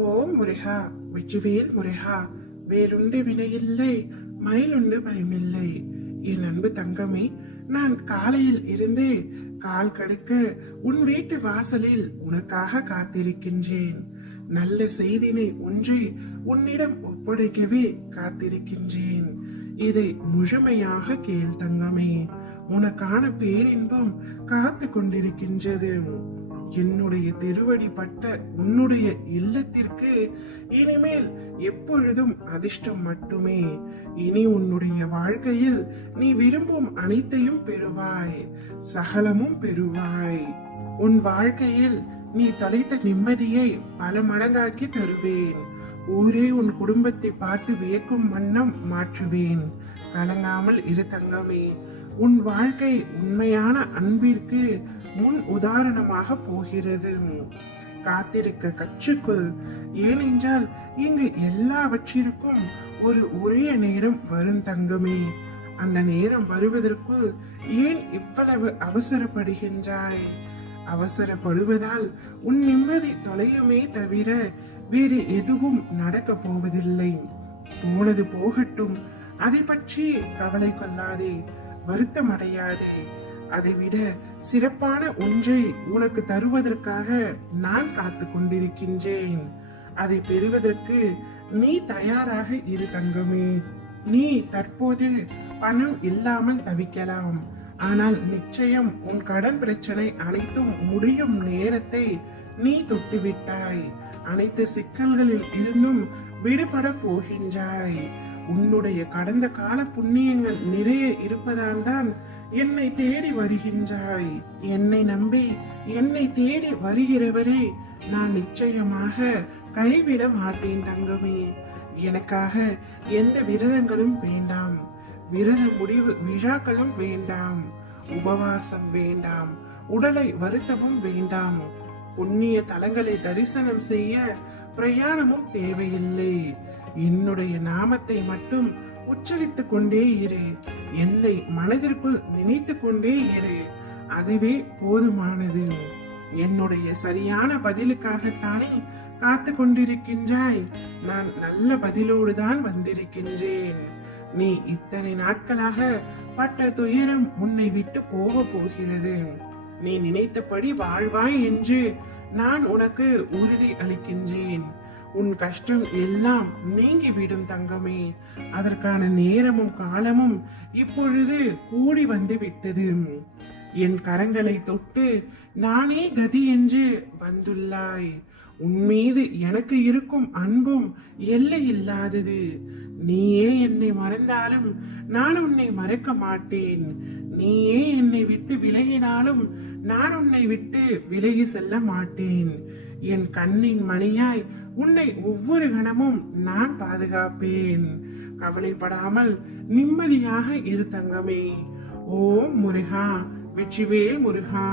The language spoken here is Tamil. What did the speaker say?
ஓம் முருகா, வெற்றிவேல் முருகா. வேறுண்டு வினையில்லை, மயிலுண்டு பயமில்லை. என் அன்பு தங்கமே, நான் காலையில் இருந்தே கால் கடுக்க உன் வீட்டு வாசலில் உனக்காக காத்திருக்கின்றேன். நல்ல செய்தினை ஒன்றை உன்னிடம் ஒப்படைக்கவே காத்திருக்கின்றேன். இதை முழுமையாக கேள் தங்கமே. உனக்கான பேரின்பம் காத்து கொண்டிருக்கின்றது. என்னுடைய திருவடி பட்ட உன்னுடைய இல்லத்திற்கு இனிமேல் எப்பொழுதும் அதிர்ஷ்டம் மட்டுமே. இனி உன்னுடைய வாழ்க்கையில் நீ விரும்பும் அனைத்தையும் பெறுவாய், சகலமும் பெறுவாய். உன் வாழ்க்கையில் நீ தொலைத்த நிம்மதியை பல மடங்காக்கி தருவேன். ஊரே உன் குடும்பத்தை பார்த்து வியக்கும் வண்ணம் மாற்றுவேன். கலங்காமல் இரு தங்கமே. உன் வாழ்க்கை உண்மையான அன்பிற்கு முன் உதாரணமாக போகிறது. காத்திருக்க கற்றுக்கொள். ஏனென்றால் இங்கு எல்லாவற்றிற்கும் ஒரு உரிய நேரம் வரும் தங்கமே. அந்த நேரம் வருவதற்கு ஏன் இவ்வளவு அவசரப்படுகின்றாய்? அவசரப்படுவதால் உன் நிம்மதி தொலையுமே தவிர வேறு எதுவும் நடக்க போவதில்லை. போனது போகட்டும், அதை பற்றி கவலை கொள்ளாதே, வருத்தம் அடையாதே. அதைவிட சிறப்பான ஒன்றை உனக்கு தருவதற்காக நான் காத்து கொண்டிருக்கின்றேன். அதை பெறுவதற்கு நீ தயாராக இரு தங்கமே. நீ தற்போது பணம் இல்லாமல் தவிக்கலாம், ஆனால் நிச்சயம் உன் கடன் பிரச்சனை அனைத்தும் முடியும் நேரத்தை நீ தொட்டுவிட்டாய். அனைத்து சிக்கல்களில் இருந்தும் விடுபட போகின்றாய். உன்னுடைய கடந்த கால புண்ணியங்கள் நிறைய இருப்பதால் தான் என்னை தேடி வருகின்றாய். என்னை நம்பி என்னை தேடி வருகிறவரை நான் நிச்சயமாக கைவிட மாட்டேன் தங்கமே. எனக்காக எந்த விரதங்களும் வேண்டாம், விரத முடிவு விழாக்களும் வேண்டாம், உபவாசம் வேண்டாம், உடலை வருத்தவும் வேண்டாம், புண்ணிய தலங்களை தரிசனம் செய்ய பிரயாணமும் தேவையில்லை. என்னுடைய நாமத்தை மட்டும் உச்சரித்துக் கொண்டே இரு. என்னை மனதிற்குள் நினைத்து கொண்டே இரு. அதுவே போதுமானது. என்னுடைய சரியான பதிலுக்காகத்தானே காத்து கொண்டிருக்கின்றாய். நான் நல்ல பதிலோடு தான் வந்திருக்கின்றேன். நீ இத்தனை நாட்களாக பட்ட துயரம் உன்னை விட்டு போக போகிறது. நீ நினைத்தபடி வாழ்வாய் என்று நான் உனக்கு உறுதி அளிக்கின்றேன். உன் கஷ்டம் எல்லாம் நீங்கிவிடும் தங்கமே. அதற்கான நேரமும் காலமும் இப்பொழுது கூடி வந்து விட்டது. என் கரங்களை தொட்டு நானே கதி என்று வந்துள்ளாய். உன் மீது எனக்கு இருக்கும் அன்பும் எல்லை இல்லாதது. நீயே என்னை மறந்தாலும் நான் உன்னை மறக்க மாட்டேன். நீயே என்னை விட்டு விலகினாலும் நான் உன்னை விட்டு விலகி செல்ல மாட்டேன். என் கண்ணின் மணியாய் உன்னை ஒவ்வொரு கணமும் நான் பாதுகாப்பேன். கவலைப்படாமல் நிம்மதியாக இரு தங்கமே. ஓம் முருகா, வெற்றிவேல் முருகா.